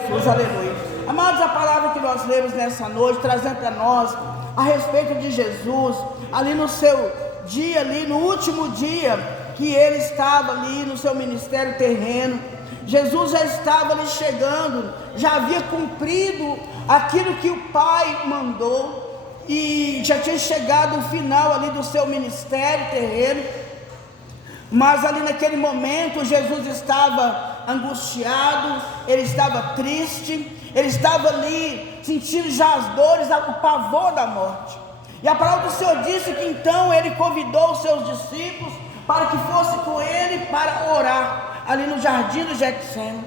Jesus, aleluia. Amados, a palavra que nós lemos nessa noite, trazendo para nós a respeito de Jesus, ali no seu dia, ali no último dia que ele estava ali no seu ministério terreno, Jesus já estava ali chegando, já havia cumprido aquilo que o Pai mandou, e já tinha chegado o final ali do seu ministério terreno. Mas ali naquele momento Jesus estava angustiado, ele estava triste, ele estava ali sentindo já as dores, o pavor da morte. E a palavra do Senhor disse que então ele convidou os seus discípulos para que fosse com ele para orar ali no jardim do Getsemane.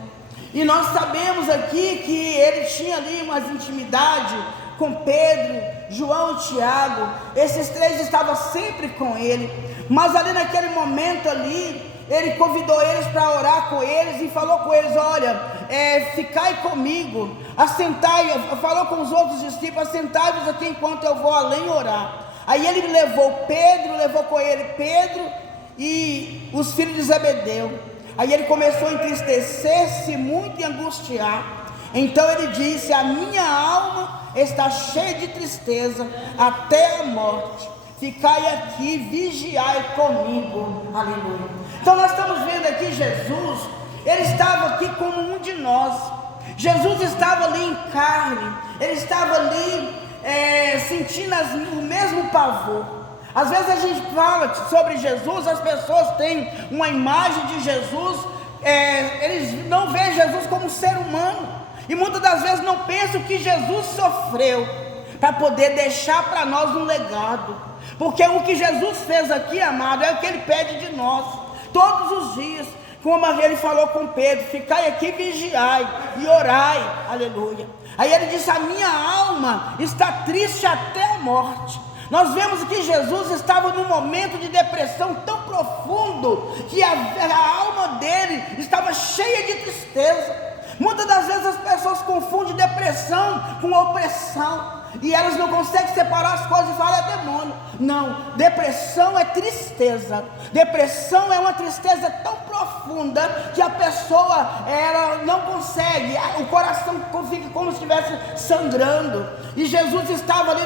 E nós sabemos aqui que ele tinha ali uma intimidade com Pedro, João e Tiago. Esses três estavam sempre com ele. Mas ali naquele momento ali, ele convidou eles para orar com eles e falou com eles: olha, ficai comigo, assentai, falou com os outros discípulos: assentai-vos aqui enquanto eu vou além orar. Aí ele levou com ele Pedro e os filhos de Zebedeu. Aí ele começou a entristecer-se muito e angustiar. Então ele disse: a minha alma está cheia de tristeza até a morte, ficai aqui, vigiai comigo. Aleluia. Então nós estamos vendo aqui Jesus, ele estava aqui como um de nós. Jesus estava ali em carne, ele estava ali sentindo o mesmo pavor. Às vezes a gente fala sobre Jesus, as pessoas têm uma imagem de Jesus, eles não veem Jesus como um ser humano, e muitas das vezes não pensam que Jesus sofreu para poder deixar para nós um legado. Porque o que Jesus fez aqui, amado, é o que ele pede de nós todos os dias. Como ele falou com Pedro: ficai aqui, vigiai e orai. Aleluia. Aí ele disse: a minha alma está triste até a morte. Nós vemos que Jesus estava num momento de depressão tão profundo que a alma dele estava cheia de tristeza. Muitas das vezes as pessoas confundem depressão com opressão, e elas não conseguem separar as coisas e falam: é demônio. Não, depressão é tristeza. Depressão é uma tristeza tão profunda que a pessoa, ela não consegue, o coração fica como se estivesse sangrando. E Jesus estava ali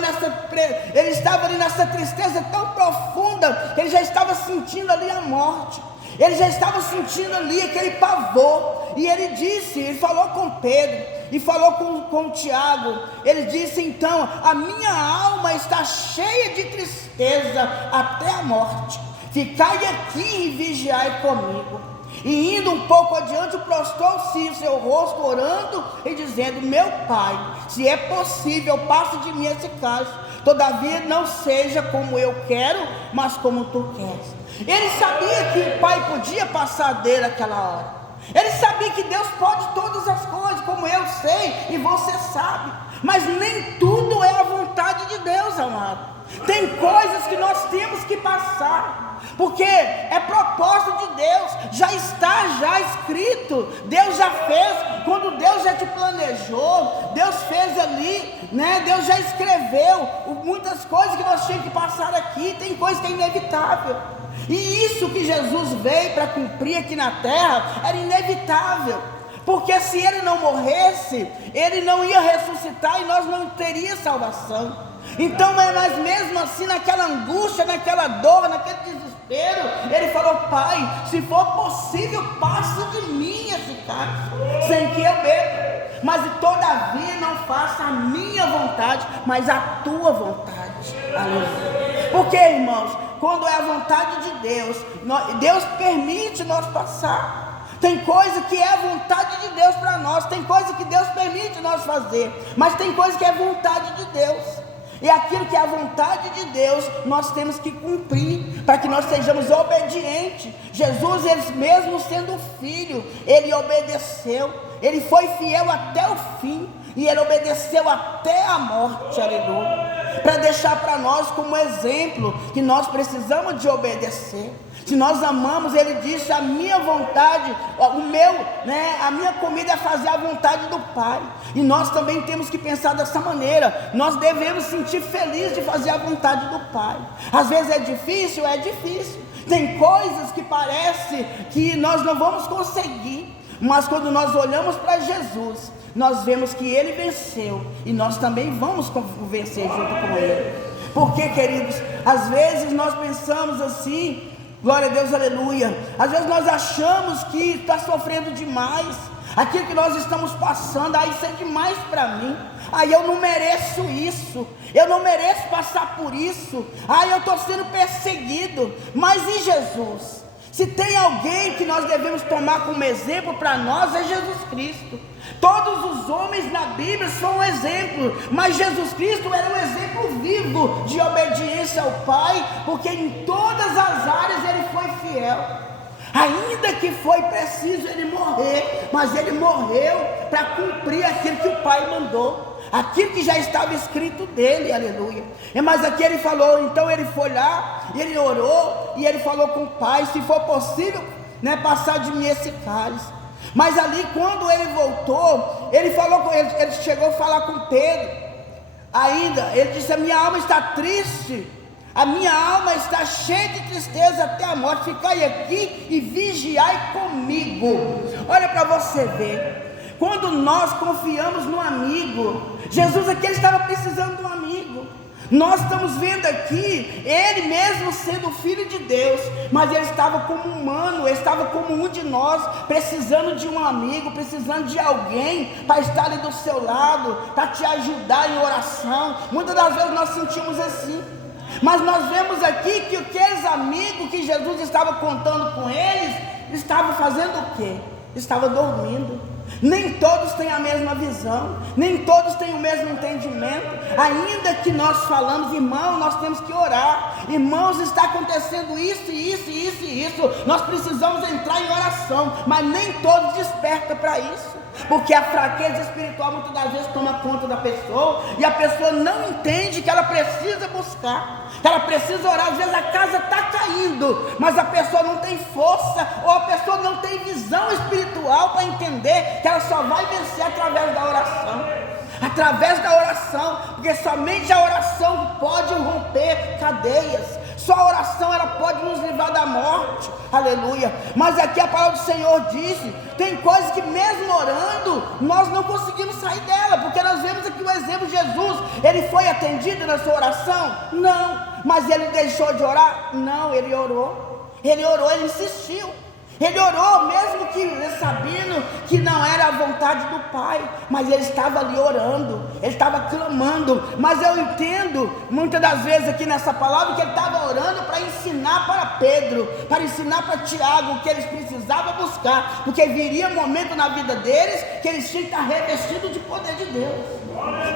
nessa tristeza tão profunda que ele já estava sentindo ali a morte. Ele já estava sentindo ali aquele pavor. E ele falou com Pedro e falou com Tiago. Ele disse então: a minha alma está cheia de tristeza até a morte, ficai aqui e vigiai comigo. E indo um pouco adiante, prostrou-se o seu rosto, orando e dizendo: meu Pai, se é possível, passe de mim esse cálice, todavia não seja como eu quero, mas como tu queres. Ele sabia que o Pai podia passar dele aquela hora. Ele sabia que Deus pode todas as coisas, como eu sei e você sabe. Mas nem tudo é a vontade de Deus, amado. Tem coisas que nós temos que passar, porque é propósito de Deus, já está escrito. Deus já fez, quando Deus já te planejou, Deus fez ali, né? Deus já escreveu muitas coisas que nós tínhamos que passar aqui. Tem coisa que é inevitável, e isso que Jesus veio para cumprir aqui na terra era inevitável, porque se ele não morresse, ele não ia ressuscitar e nós não teríamos salvação. Então, mas mesmo assim, naquela angústia, naquela dor, naquele desespero, ele falou: Pai, se for possível, passe de mim esse cálice, sem que eu beba, mas todavia não faça a minha vontade, mas a tua vontade. Aleluia. Porque, irmãos, quando é a vontade de Deus, Deus permite nós passar. Tem coisa que é a vontade de Deus para nós, tem coisa que Deus permite nós fazer, mas tem coisa que é vontade de Deus. E aquilo que é a vontade de Deus, nós temos que cumprir, para que nós sejamos obedientes. Jesus, ele mesmo sendo filho, ele obedeceu, ele foi fiel até o fim, e ele obedeceu até a morte. Aleluia. Para deixar para nós como exemplo que nós precisamos de obedecer. Se nós amamos, ele disse: a minha vontade, a minha comida é fazer a vontade do Pai. E nós também temos que pensar dessa maneira. Nós devemos sentir feliz de fazer a vontade do Pai. Às vezes é difícil. Tem coisas que parece que nós não vamos conseguir, Mas quando nós olhamos para Jesus, nós vemos que Ele venceu, e nós também vamos vencer junto com Ele. Porque, queridos, às vezes nós pensamos assim, glória a Deus, aleluia, às vezes nós achamos que está sofrendo demais, aquilo que nós estamos passando, isso é demais para mim, eu não mereço isso, eu não mereço passar por isso, eu estou sendo perseguido. Mas e Jesus? Se tem alguém que nós devemos tomar como exemplo para nós, é Jesus Cristo. Todos os homens na Bíblia são um exemplo, mas Jesus Cristo era um exemplo vivo de obediência ao Pai, porque em todas as áreas Ele foi fiel. Ainda que foi preciso Ele morrer, mas Ele morreu para cumprir aquilo que o Pai mandou, aquilo que já estava escrito dele, aleluia. Mas aqui Ele falou, então Ele foi lá, e Ele orou, e Ele falou com o Pai, se for possível, passar de mim esse cálice. Mas ali quando Ele voltou, Ele falou com ele, Ele chegou a falar com Pedro, ainda, Ele disse, a minha alma está triste, a minha alma está cheia de tristeza até a morte, ficai aqui e vigiai comigo. Olha para você ver, quando nós confiamos no amigo, Jesus aqui Ele estava precisando de um amigo. Nós estamos vendo aqui, Ele mesmo sendo Filho de Deus, mas Ele estava como humano, Ele estava como um de nós, precisando de um amigo, precisando de alguém para estar ali do seu lado, para te ajudar em oração. Muitas das vezes nós sentimos assim, mas nós vemos aqui que aqueles amigos que Jesus estava contando com eles, estavam fazendo o quê? Estavam dormindo. Nem todos têm a mesma visão, nem todos têm o mesmo entendimento. Ainda que nós falamos, irmão, nós temos que orar, irmãos, está acontecendo isso, isso, isso e isso, nós precisamos entrar em oração, mas nem todos despertam para isso, porque a fraqueza espiritual muitas das vezes toma conta da pessoa, e a pessoa não entende que ela precisa buscar, que ela precisa orar. Às vezes a casa está caindo, mas a pessoa não tem força, ou a pessoa não tem visão espiritual para entender que ela só vai vencer através da oração. Através da oração, porque somente a oração pode romper cadeias, só a oração ela pode nos livrar da morte, aleluia. Mas aqui a palavra do Senhor disse, tem coisas que mesmo orando, nós não conseguimos sair dela, porque nós vemos aqui o exemplo de Jesus. Ele foi atendido na sua oração? Não. Mas ele deixou de orar? Não, ele orou, ele insistiu. Ele orou, mesmo que sabendo que não era a vontade do Pai, mas ele estava ali orando, ele estava clamando. Mas eu entendo, muitas das vezes aqui nessa palavra, que ele estava orando para ensinar para Pedro, para ensinar para Tiago o que eles precisavam buscar, porque viria um momento na vida deles, que eles tinham que estar revestidos de poder de Deus.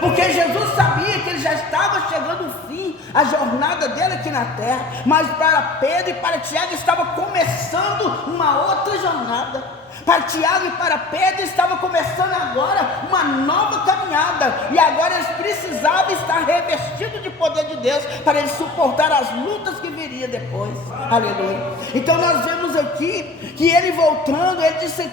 Porque Jesus sabia que ele já estava chegando ao fim, a jornada dele aqui na terra, mas para Pedro e para Tiago estava começando uma outra jornada. Para Tiago e para Pedro estava começando agora uma nova caminhada, e agora eles precisavam estar revestidos de poder de Deus, para eles suportar as lutas que viriam depois, aleluia. Então nós vemos aqui, que ele voltando, ele disse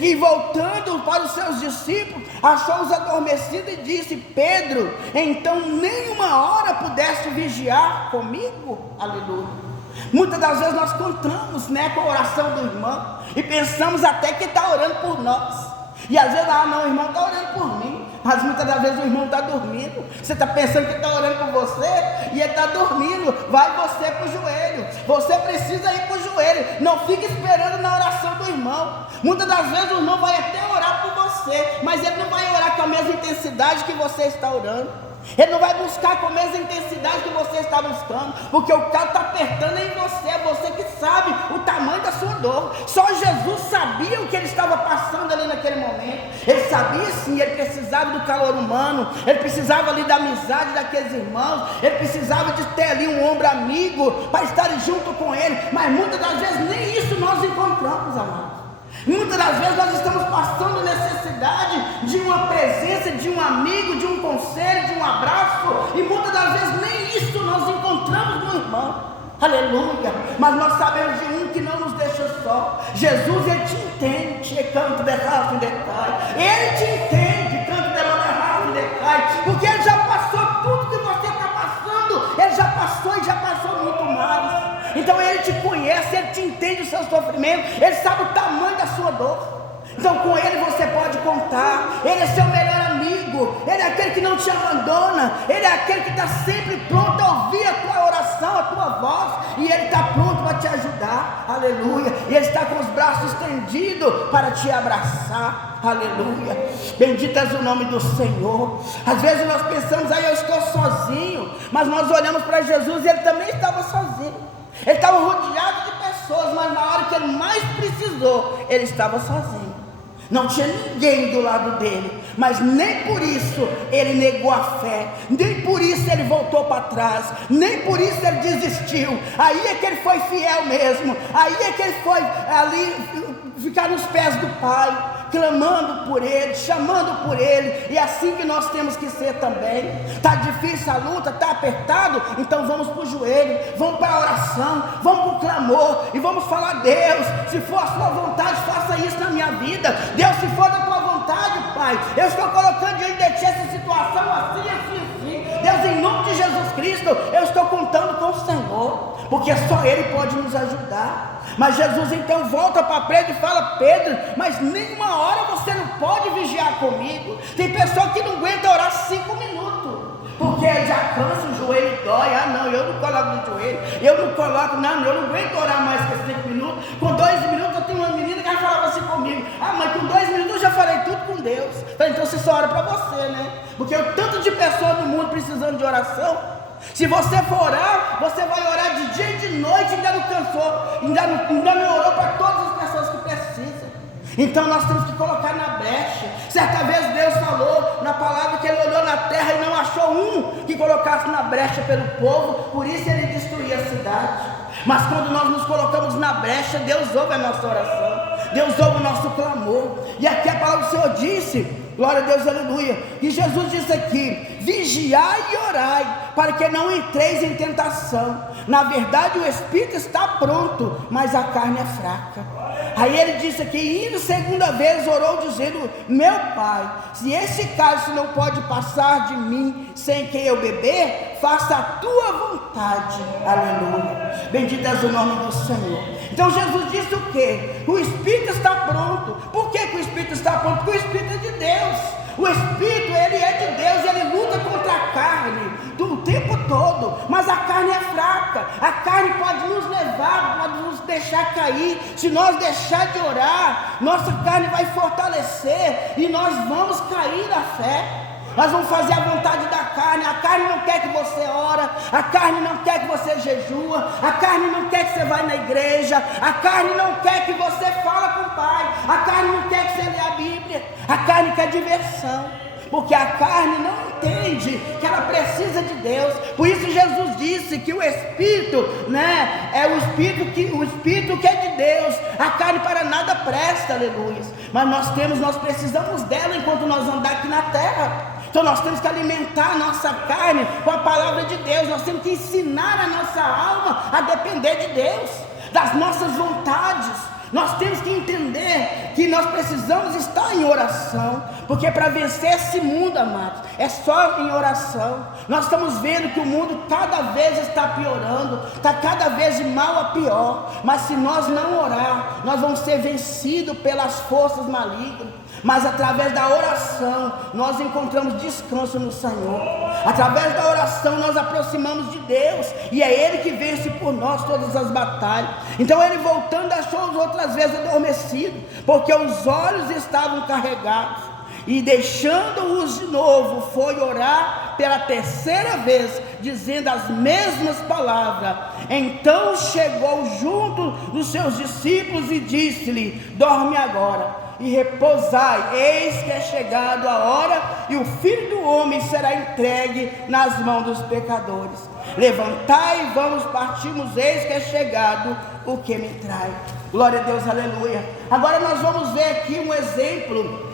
que voltando para os seus discípulos, achou-os adormecidos e disse, Pedro, então nem uma hora pudeste vigiar comigo? Aleluia. Muitas das vezes nós contamos com a oração do irmão, e pensamos até que está orando por nós, e às vezes, não, o irmão está orando por mim, mas muitas das vezes o irmão está dormindo. Você está pensando que está orando por você, e ele está dormindo. Vai você para o joelho, você precisa ir para o joelho, não fique esperando na oração do irmão. Muitas das vezes o irmão vai até orar por você, mas ele não vai orar com a mesma intensidade que você está orando. Ele não vai buscar com a mesma intensidade que você está buscando, porque o cara está apertando em você, é você que sabe o tamanho da sua dor. Só Jesus sabia o que ele estava passando ali naquele momento. Ele sabia sim, ele precisava do calor humano, ele precisava ali da amizade daqueles irmãos, ele precisava de ter ali um ombro amigo para estar junto com ele, mas muitas das vezes nem isso nós encontramos, amados. Muitas das vezes nós estamos passando necessidade de uma presença, de um amigo, de um conselho, de um abraço, e muitas das vezes nem isso nós encontramos no irmão, aleluia. Mas nós sabemos de um que não nos deixa só. Jesus, ele te entende, canto de raça e decai, ele te entende, canto de raça e decai, porque ele já passou tudo que você está passando, ele já passou e já passou muito mais. Então ele te conhece. conhece, Ele te entende o seu sofrimento, Ele sabe o tamanho da sua dor. Então com Ele você pode contar. Ele é seu melhor amigo, Ele é aquele que não te abandona, Ele é aquele que está sempre pronto a ouvir a tua oração, a tua voz, e Ele está pronto para te ajudar, aleluia, e Ele está com os braços estendidos para te abraçar, aleluia, bendito é o nome do Senhor. Às vezes nós pensamos, eu estou sozinho, mas nós olhamos para Jesus e Ele também estava sozinho, Ele estava rodeado de pessoas, mas na hora que Ele mais precisou, Ele estava sozinho. Não tinha ninguém do lado dele, mas nem por isso ele negou a fé, nem por isso ele voltou para trás, nem por isso ele desistiu. Aí é que ele foi fiel mesmo, aí é que ele foi ali ficar nos pés do Pai, clamando por Ele, chamando por Ele. E assim que nós temos que ser também. Está difícil a luta, está apertado, então vamos para o joelho, vamos para a oração, vamos para o clamor e vamos falar: Deus, se for a sua vontade, faça isso na minha vida. Deus, se for da tua vontade, Pai, eu estou colocando diante de ti essa situação assim, assim, assim. Deus, em nome de Jesus Cristo, eu estou contando com o Senhor, porque só Ele pode nos ajudar. Mas Jesus então volta para Pedro e fala: Pedro, mas nenhuma hora você não pode vigiar comigo. Tem pessoa que não aguenta orar 5 minutos, porque já cansa, o joelho dói. Não, eu não coloco no joelho, eu não coloco, não, eu não aguento orar mais que 5 minutos. Com 2 minutos eu tenho uma menina que ela falava assim comigo: mãe, com 2 minutos eu já falei tudo com Deus. Falei: então você só ora para você, né? Porque o tanto de pessoas no mundo precisando de oração. Se você for orar, você vai orar de dia e de noite, ainda não cansou, ainda não orou para todas as pessoas que precisam. Então nós temos que colocar na brecha. Certa vez Deus falou na palavra que Ele olhou na terra e não achou um que colocasse na brecha pelo povo, por isso Ele destruía a cidade. Mas quando nós nos colocamos na brecha, Deus ouve a nossa oração, Deus ouve o nosso clamor. E aqui a palavra do Senhor disse, glória a Deus, aleluia, e Jesus disse aqui: vigiai e orai, para que não entreis em tentação. Na verdade o espírito está pronto, mas a carne é fraca. Aí ele disse aqui, indo segunda vez, orou dizendo: meu Pai, se esse cálice não pode passar de mim sem que eu beber, faça a tua vontade, aleluia, bendito é o nome do Senhor. Então Jesus disse o quê? O Espírito está pronto. Por que o Espírito está pronto? Porque o Espírito é de Deus. O Espírito, ele é de Deus, ele luta contra a carne do tempo todo, mas a carne é fraca. A carne pode nos levar, pode nos deixar cair. Se nós deixar de orar, nossa carne vai fortalecer e nós vamos cair na fé. Nós vamos fazer a vontade da carne. A carne não quer que você ora, a carne não quer que você jejua, a carne não quer que você vá na igreja, a carne não quer que você fala com o Pai, a carne não quer que você lê a Bíblia, a carne quer diversão, porque a carne não entende que ela precisa de Deus. Por isso Jesus disse que o Espírito, é o Espírito que é de Deus. A carne para nada presta, aleluia. Mas nós precisamos dela enquanto nós andamos aqui na terra. Então nós temos que alimentar a nossa carne com a palavra de Deus. Nós temos que ensinar a nossa alma a depender de Deus, das nossas vontades. Nós temos que entender que nós precisamos estar em oração, porque para vencer esse mundo, amados, é só em oração. Nós estamos vendo que o mundo cada vez está piorando, está cada vez de mal a pior, mas se nós não orar, nós vamos ser vencidos pelas forças malignas. Mas através da oração nós encontramos descanso no Senhor. Através da oração nós aproximamos de Deus, e é Ele que vence por nós todas as batalhas. Então ele, voltando, achou-os outras vezes adormecidos, porque os olhos estavam carregados, e deixando-os de novo, foi orar pela 3ª vez, dizendo as mesmas palavras. Então chegou junto dos seus discípulos e disse-lhe: dorme agora e repousai, eis que é chegado a hora, e o Filho do Homem será entregue nas mãos dos pecadores. Levantai e vamos, partimos, eis que é chegado o que me trai. Glória a Deus, aleluia. Agora nós vamos ver aqui um exemplo,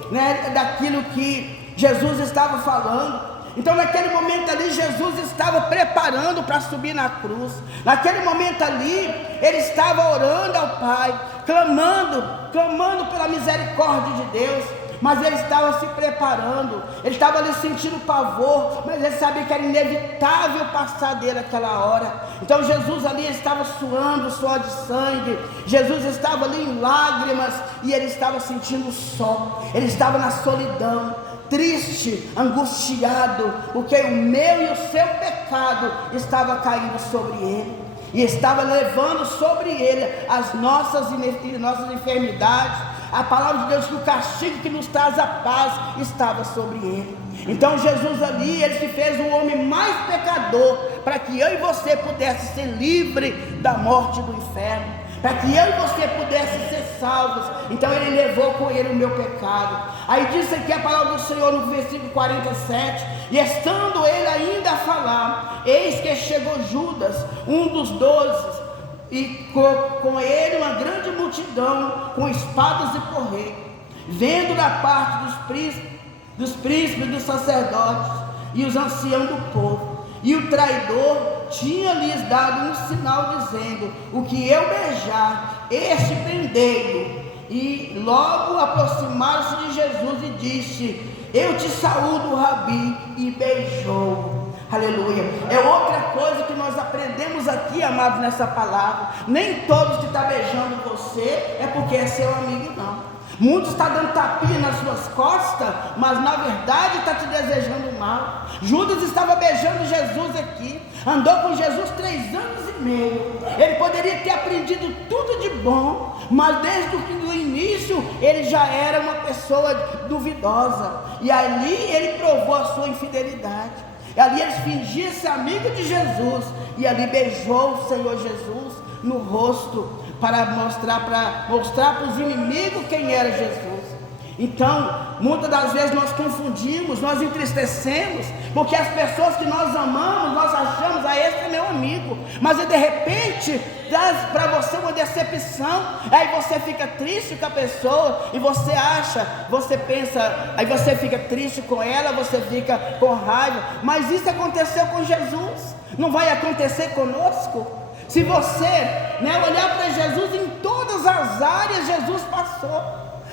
daquilo que Jesus estava falando. Então naquele momento ali, Jesus estava preparando para subir na cruz. Naquele momento ali, Ele estava orando ao Pai, clamando pela misericórdia de Deus. mas ele estava se preparando, ele estava ali sentindo pavor, mas ele sabia que era inevitável passar dele aquela hora. Então Jesus ali estava suando, suor de sangue, Jesus estava ali em lágrimas, e ele estava sentindo só, ele estava na solidão, triste, angustiado, porque o meu e o seu pecado estava caindo sobre ele, e estava levando sobre ele as nossas enfermidades. A palavra de Deus, que o castigo que nos traz a paz estava sobre ele. Então Jesus ali, ele se fez o homem mais pecador, para que eu e você pudesse ser livre da morte do inferno, para que eu e você pudesse ser salvos. Então ele levou com ele o meu pecado. Aí diz aqui a palavra do Senhor no versículo 47, e estando ele ainda a falar, eis que chegou Judas, um dos 12, e com ele uma grande multidão, com espadas e porretes, vendo da parte dos príncipes, dos sacerdotes e os anciãos do povo. E o traidor tinha lhes dado um sinal, dizendo: o que eu beijar, este prendei-o. E logo aproximaram-se de Jesus e disse: eu te saúdo, Rabi, e beijou. Aleluia. É outra coisa que nós aprendemos aqui, amados, nessa palavra. Nem todos que estão beijando você é porque é seu amigo, não. Muitos estão dando tapinha nas suas costas, mas na verdade está te desejando mal. Judas estava beijando Jesus aqui, andou com Jesus 3 anos e meio. Ele poderia ter aprendido tudo de bom, mas desde o início ele já era uma pessoa duvidosa, e ali ele provou a sua infidelidade. Ali ele fingia ser amigo de Jesus, e ali beijou o Senhor Jesus no rosto, para mostrar para os inimigos quem era Jesus. Então, muitas das vezes nós confundimos, nós entristecemos, porque as pessoas que nós amamos, nós achamos: esse é meu amigo, mas de repente traz para você uma decepção, aí você fica triste com a pessoa, e você pensa, aí você fica triste com ela, você fica com raiva, mas isso aconteceu com Jesus, não vai acontecer conosco? Se você olhar para Jesus, em todas as áreas Jesus passou.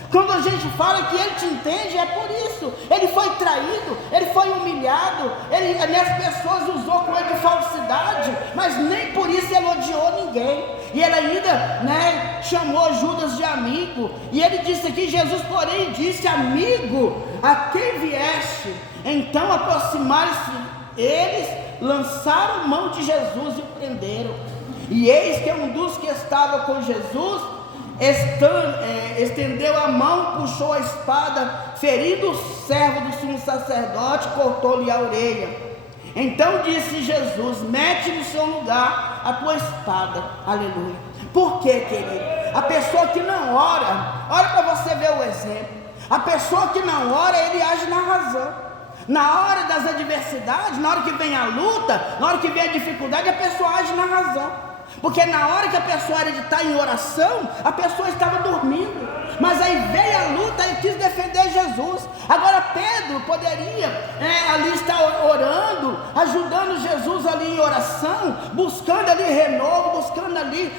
Quando a gente fala que ele te entende, é por isso. Ele foi traído, ele foi humilhado, as pessoas usou com ele de falsidade, mas nem por isso ele odiou ninguém. E ele ainda chamou Judas de amigo. E ele disse aqui: Jesus porém disse: amigo, a quem vieste? Então aproximaram-se eles, lançaram mão de Jesus e o prenderam. E eis que um dos que estava com Jesus estendeu a mão, puxou a espada, ferindo o servo do sumo sacerdote, cortou-lhe a orelha. Então disse Jesus: mete no seu lugar a tua espada. Aleluia. Por quê, querido? A pessoa que não ora, olha para você ver o exemplo. A pessoa que não ora, ele age na razão. Na hora das adversidades, na hora que vem a luta, na hora que vem a dificuldade, a pessoa age na razão. Porque na hora que a pessoa era de estar em oração, a pessoa estava dormindo, mas aí veio a luta e quis defender Jesus. Agora Pedro poderia ali estar orando, ajudando Jesus ali em oração, buscando ali renovo, buscando ali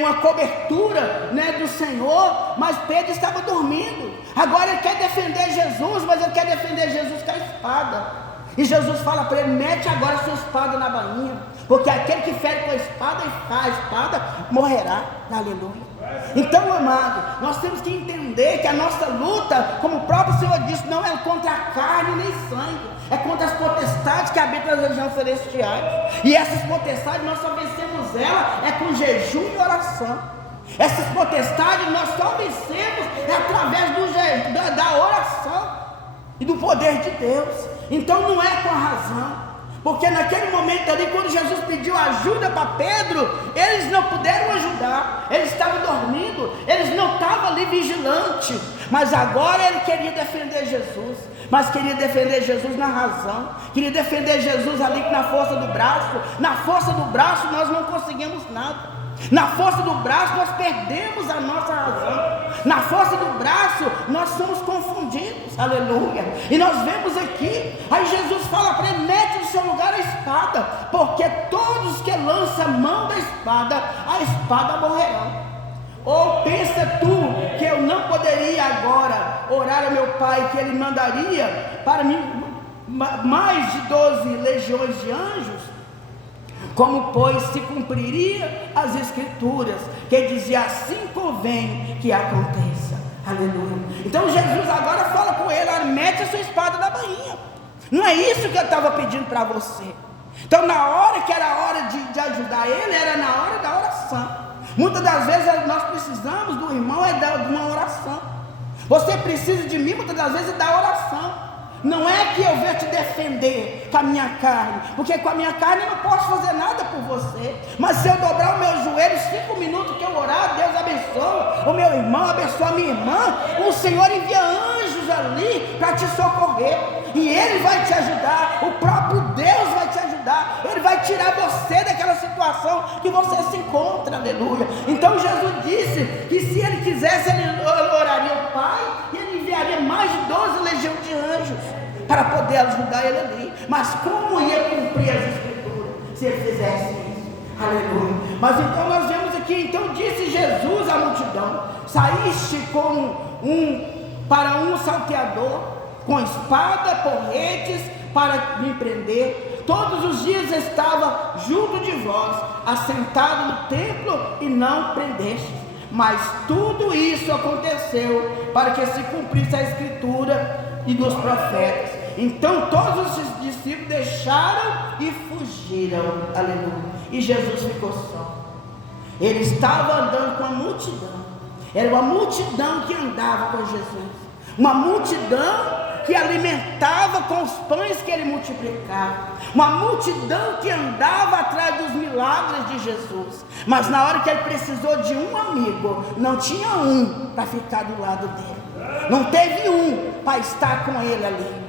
uma cobertura do Senhor, mas Pedro estava dormindo. Agora ele quer defender Jesus, mas ele quer defender Jesus com a espada. E Jesus fala para ele: mete agora a sua espada na bainha, porque aquele que fere com a espada morrerá. Aleluia. Então, amado, nós temos que entender que a nossa luta, como o próprio Senhor disse, não é contra a carne nem sangue, é contra as potestades que habitam nas regiões celestiais. E essas potestades nós só vencemos elas com jejum e oração. Essas potestades nós só vencemos através da oração e do poder de Deus. Então não é com a razão, porque naquele momento ali, quando Jesus pediu ajuda para Pedro, eles não puderam ajudar, eles estavam dormindo, eles não estavam ali vigilantes. Mas agora ele queria defender Jesus, mas queria defender Jesus na razão, queria defender Jesus ali na força do braço. Na força do braço nós não conseguimos nada. Na força do braço nós perdemos a nossa razão. Na força do braço nós somos confundidos. Aleluia. E nós vemos aqui, aí Jesus fala para ele: mete no seu lugar a espada, porque todos que lançam mão da espada, a espada morrerão. Ou pensa tu que eu não poderia agora orar ao meu Pai, que Ele mandaria para mim mais de 12 legiões de anjos? Como, pois, se cumpriria as Escrituras, que dizia: assim convém que aconteça. Aleluia. Então Jesus agora fala com ele: mete a sua espada na bainha. Não é isso que eu estava pedindo para você. Então, na hora que era hora de ajudar ele, era na hora da oração. Muitas das vezes nós precisamos do irmão de uma oração. Você precisa de mim muitas das vezes da oração. Não é que eu venho te defender com a minha carne, porque com a minha carne eu não posso fazer nada por você. Mas se eu dobrar o meu joelho 5 minutos que eu orar, Deus abençoa o meu irmão, abençoa a minha irmã. O Senhor envia anjos ali para te socorrer, e Ele vai te ajudar. O próprio Deus vai te ajudar. Ele vai tirar você daquela situação que você se encontra. Aleluia. Então Jesus disse que se Ele quisesse, Ele oraria ao Pai, e Ele enviaria mais de 12 legiões de anjos para poder ajudar ele ali. Mas como ia cumprir as Escrituras se ele fizesse isso? Aleluia. Mas então nós vemos aqui: então disse Jesus à multidão: saíste para um salteador, com espada, porretes, para me prender. Todos os dias estava junto de vós, assentado no templo, e não prendeste. Mas tudo isso aconteceu para que se cumprisse a Escritura e dos profetas. Então todos os discípulos deixaram e fugiram. Aleluia. E Jesus ficou só. Ele estava andando com a multidão. Era uma multidão que andava com Jesus, uma multidão que alimentava com os pães que ele multiplicava, uma multidão que andava atrás dos milagres de Jesus. Mas na hora que ele precisou de um amigo, não tinha um para ficar do lado dele, não teve um para estar com ele ali.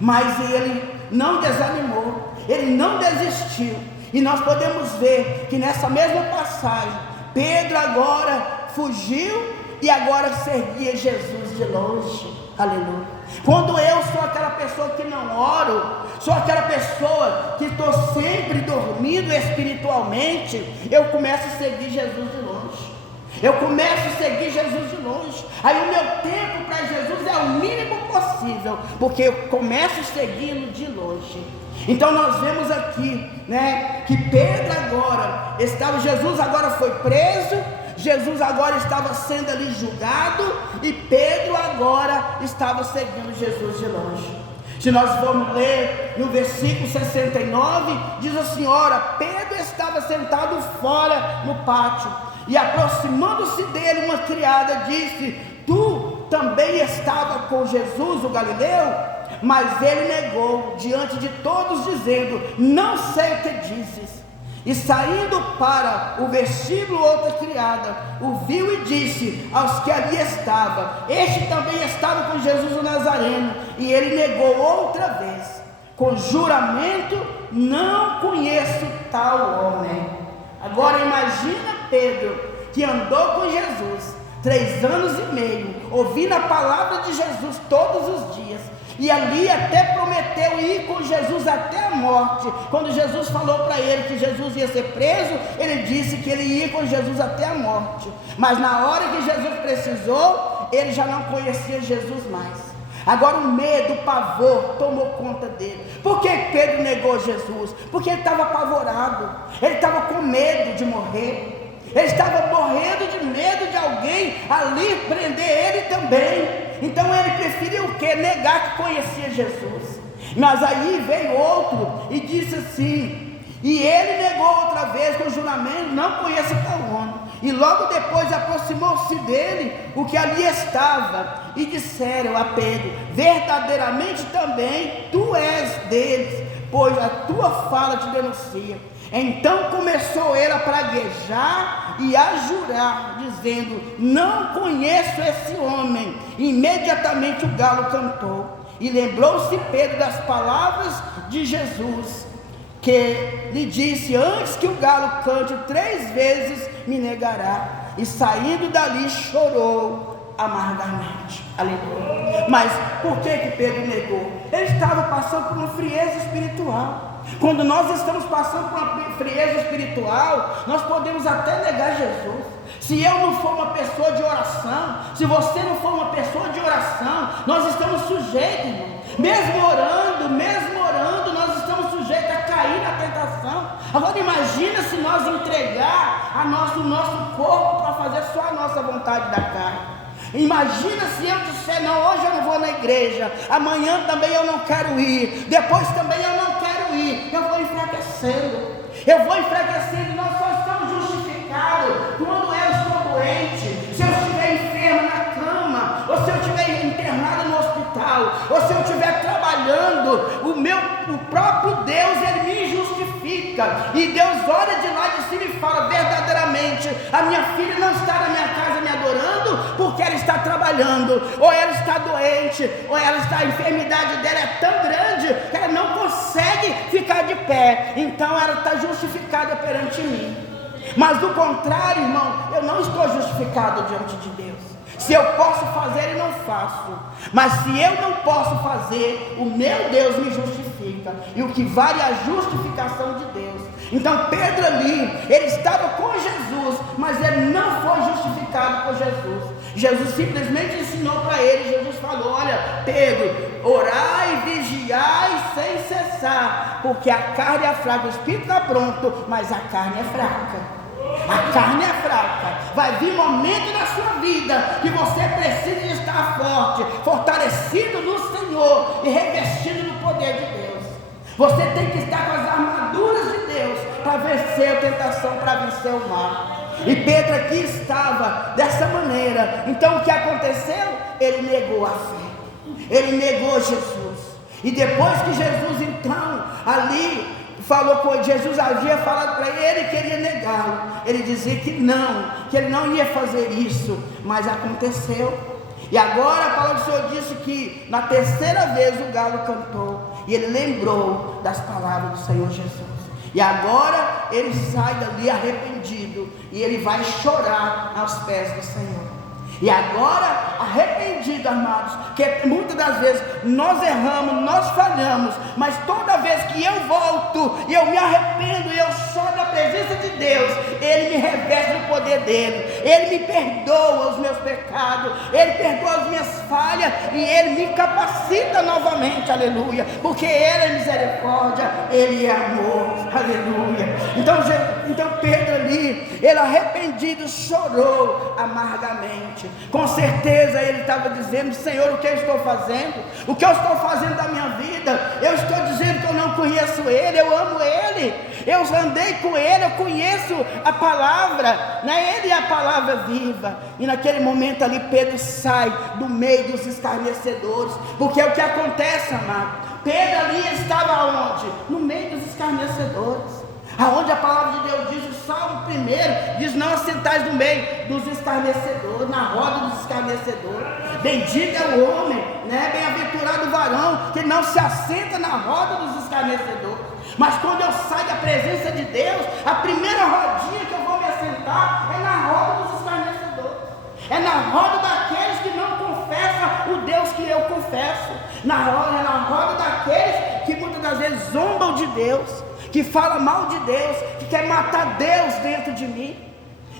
Mas ele não desanimou, ele não desistiu. E nós podemos ver que nessa mesma passagem, Pedro agora fugiu e agora seguia Jesus de longe. Aleluia. Quando eu sou aquela pessoa que não oro, sou aquela pessoa que estou sempre dormindo espiritualmente, eu começo a seguir Jesus de longe. Eu começo a seguir Jesus de longe. Aí o meu tempo para Jesus é o mínimo possível, porque eu começo seguindo de longe. Então nós vemos aqui, que Pedro agora estava, Jesus agora foi preso, Jesus agora estava sendo ali julgado, e Pedro agora estava seguindo Jesus de longe. Se nós vamos ler no versículo 69, diz assim: ora, Pedro estava sentado fora no pátio, e aproximando-se dele uma criada disse: tu também estava com Jesus o Galileu? Mas ele negou diante de todos, dizendo: não sei o que dizes. E saindo para o vestíbulo, outra criada o viu e disse aos que ali estavam: este também estava com Jesus o Nazareno. E ele negou outra vez, com juramento: não conheço tal homem. Agora imagina Pedro, que andou com Jesus 3 anos e meio, ouvindo a palavra de Jesus todos os dias, e ali até prometeu ir com Jesus até a morte. Quando Jesus falou para ele que Jesus ia ser preso, ele disse que ele ia com Jesus até a morte. Mas na hora que Jesus precisou, ele já não conhecia Jesus mais. Agora o medo, o pavor tomou conta dele. Por que Pedro negou Jesus? Porque ele estava apavorado, ele estava com medo de morrer. Ele estava morrendo de medo de alguém ali prender ele também. Então ele preferiu o quê? Negar que conhecia Jesus. Mas aí veio outro e disse assim, e ele negou outra vez com juramento: não conheço tal homem. E logo depois aproximou-se dele o que ali estava, e disseram a Pedro: verdadeiramente também tu és deles, pois a tua fala te denuncia. Então começou ele a praguejar e a jurar, dizendo: não conheço esse homem. Imediatamente o galo cantou, e lembrou-se Pedro das palavras de Jesus, que lhe disse: antes que o galo cante 3 vezes me negará. E saindo dali chorou amargamente. Aleluia. Mas por que Pedro negou? Ele estava passando por uma frieza espiritual. Quando nós estamos passando por uma frieza espiritual, nós podemos até negar Jesus. Se eu não for uma pessoa de oração, se você não for uma pessoa de oração, nós estamos sujeitos, irmão. Mesmo orando, nós estamos sujeitos a cair na tentação. Agora imagina se nós entregar o nosso corpo para fazer só a nossa vontade da carne. Imagina se eu disser, não, hoje eu não vou na igreja, amanhã também eu não quero ir, depois também eu não quero ir, eu vou enfraquecendo, nós só estamos justificados quando eu estou doente, se eu estiver enfermo na cama, ou se eu estiver internado no hospital, ou se eu estiver trabalhando, o próprio Deus, Ele me justifica, e Deus olha de lá de cima e fala, verdadeiramente, a minha filha não está na minha casa me adorando, porque ela está trabalhando, ou ela está doente, ou a enfermidade dela é tão grande, que ela não consegue ficar de pé, então ela está justificada perante mim. Mas do contrário, irmão, eu não estou justificado diante de Deus. Se eu posso fazer e não faço, mas se eu não posso fazer, o meu Deus me justifica, e o que vale é a justificação de Deus. Então Pedro ali, ele estava com Jesus, mas ele não foi justificado por Jesus. Jesus simplesmente ensinou para ele, Jesus falou, olha Pedro, orai e vigiai sem cessar, porque a carne é fraca, o espírito está pronto, mas a carne é fraca. A carne é fraca. Vai vir momento na sua vida que você precisa estar forte, fortalecido no Senhor e revestido do poder de Deus. Você tem que estar com as armaduras de Deus para vencer a tentação, para vencer o mal. E Pedro aqui estava dessa maneira. Então o que aconteceu? Ele negou a fé, ele negou Jesus. E depois que Jesus então ali falou com Jesus, havia falado para ele, ele queria negá-lo, ele dizia que ele não ia fazer isso, mas aconteceu. E agora a palavra do Senhor disse que na terceira vez o galo cantou, e ele lembrou das palavras do Senhor Jesus. E agora ele sai dali arrependido, e ele vai chorar aos pés do Senhor. E agora, arrependido, amados, que muitas das vezes nós erramos, nós falhamos, mas toda vez que eu volto e eu me arrependo e eu choro na presença de Deus, Ele me reveste do poder dEle, Ele me perdoa os meus pecados, Ele perdoa as minhas falhas e Ele me capacita novamente, aleluia, porque Ele é misericórdia, Ele é amor, aleluia. Então Pedro ali, ele arrependido chorou amargamente. Com certeza ele estava dizendo, Senhor, o que eu estou fazendo? O que eu estou fazendo da minha vida? Eu estou dizendo que eu não conheço Ele, eu amo Ele, eu andei com Ele, eu conheço a palavra, né? Ele é a palavra viva. E naquele momento ali Pedro sai do meio dos escarnecedores, porque é o que acontece, amado. Pedro ali estava onde? No meio dos escarnecedores. Aonde a palavra de Deus diz, o Salmo 1 diz, não assentais no meio dos escarnecedores, na roda dos escarnecedores. Bendito é o homem, né? Bem-aventurado o varão, que não se assenta na roda dos escarnecedores. Mas quando eu saio da presença de Deus, a primeira rodinha que eu vou me assentar é na roda dos escarnecedores, é na roda daqueles que não confessam o Deus que eu confesso, é na roda daqueles que muitas das vezes zombam de Deus, que fala mal de Deus, que quer matar Deus dentro de mim,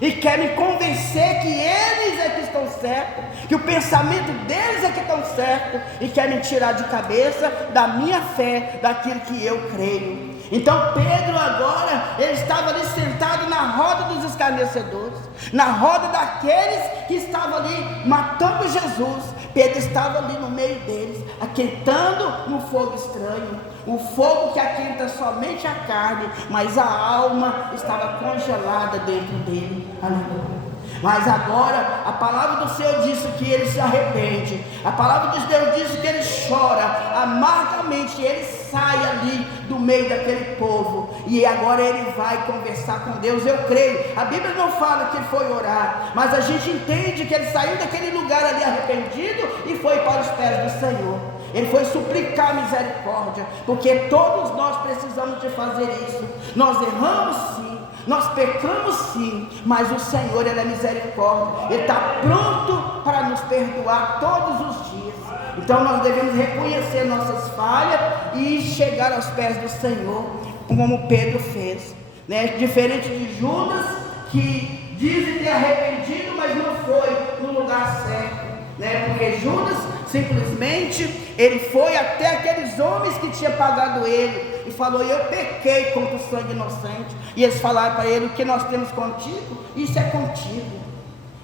e quer me convencer que eles é que estão certos, que o pensamento deles é que estão certo, e quer me tirar de cabeça da minha fé, daquilo que eu creio. Então Pedro agora, ele estava ali sentado na roda dos escarnecedores, na roda daqueles que estavam ali matando Jesus. Pedro estava ali no meio deles, aquentando no fogo estranho, o fogo que aquenta somente a carne, mas a alma estava congelada dentro dele. Aleluia. Mas agora a palavra do Senhor disse que ele se arrepende, a palavra de Deus disse que ele chora amargamente, ele sai ali do meio daquele povo, e agora ele vai conversar com Deus. Eu creio, a Bíblia não fala que ele foi orar, mas a gente entende que ele saiu daquele lugar ali arrependido e foi para os pés do Senhor. Ele foi suplicar misericórdia, porque todos nós precisamos de fazer isso. Nós erramos sim, nós pecamos sim, mas o Senhor, Ele é misericórdia, Ele está pronto para nos perdoar todos os dias. Então nós devemos reconhecer nossas falhas e chegar aos pés do Senhor, como Pedro fez, né? Diferente de Judas, que dizem ter arrependido, mas não foi no lugar certo, né? Porque Judas simplesmente ele foi até aqueles homens que tinham pagado ele e falou: eu pequei contra o sangue inocente. E eles falaram para ele: o que nós temos contigo, isso é contigo.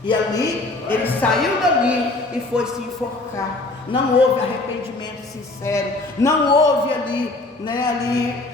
E ali ele saiu dali e foi se enforcar. Não houve arrependimento sincero, não houve ali, né,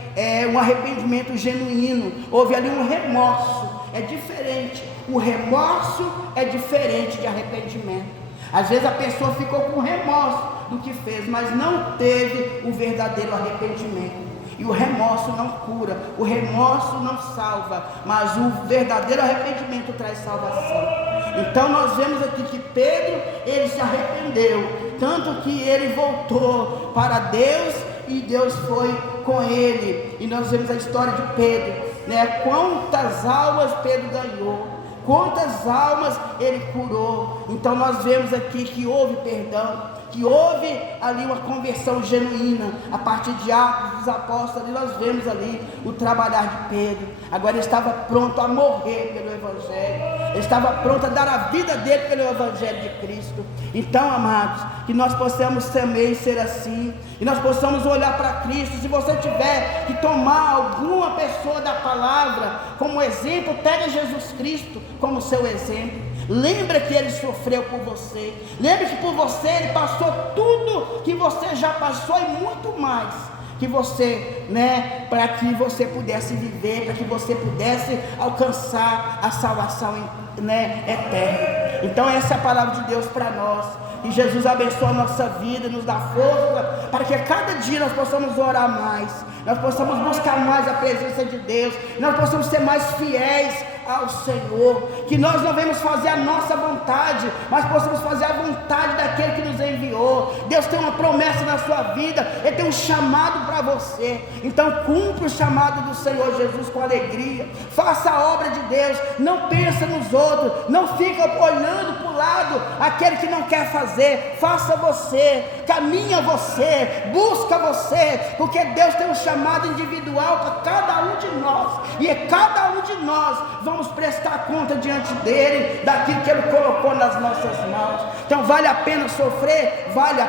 um arrependimento genuíno, houve ali um remorso. É diferente, o remorso é diferente de arrependimento. Às vezes a pessoa ficou com remorso do que fez, mas não teve o verdadeiro arrependimento. E o remorso não cura, o remorso não salva, mas o verdadeiro arrependimento traz salvação. Então nós vemos aqui que Pedro, ele se arrependeu, tanto que ele voltou para Deus e Deus foi com ele. E nós vemos a história de Pedro, né? Quantas almas Pedro ganhou, quantas almas ele curou. Então nós vemos aqui que houve perdão, que houve ali uma conversão genuína. A partir de Atos dos Apóstolos, nós vemos ali o trabalhar de Pedro. Agora ele estava pronto a morrer pelo Evangelho, ele estava pronto a dar a vida dele pelo Evangelho de Cristo. Então, amados, que nós possamos também ser assim, e nós possamos olhar para Cristo. Se você tiver que tomar alguma pessoa da palavra como exemplo, pega Jesus Cristo como seu exemplo. Lembra que Ele sofreu por você, lembra que por você Ele passou tudo que você já passou e muito mais que você, né, para que você pudesse viver, para que você pudesse alcançar a salvação, né, eterna. Então essa é a palavra de Deus para nós. E Jesus abençoa a nossa vida, nos dá força, para que a cada dia nós possamos orar mais, nós possamos buscar mais a presença de Deus, nós possamos ser mais fiéis ao Senhor, que nós não venhamos fazer a nossa vontade, mas possamos fazer a vontade daquele que nos enviou. Deus tem uma promessa na sua vida, Ele tem um chamado para você. Então cumpra o chamado do Senhor Jesus com alegria, faça a obra de Deus, não pensa nos outros, não fica olhando para o lado aquele que não quer fazer. Faça você, caminha você, busca você, porque Deus tem um chamado individual para cada um de nós, e cada um de nós vamos prestar conta diante dele, daquilo que Ele colocou nas nossas mãos. Então vale a pena sofrer? Vale a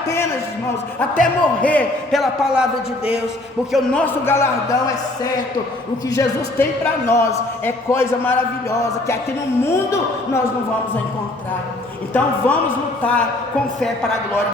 pena, irmãos, até morrer pela palavra de Deus, porque o nosso galardão é certo. O que Jesus tem para nós é coisa maravilhosa, que aqui no mundo nós não vamos encontrar. Então vamos lutar com fé para a glória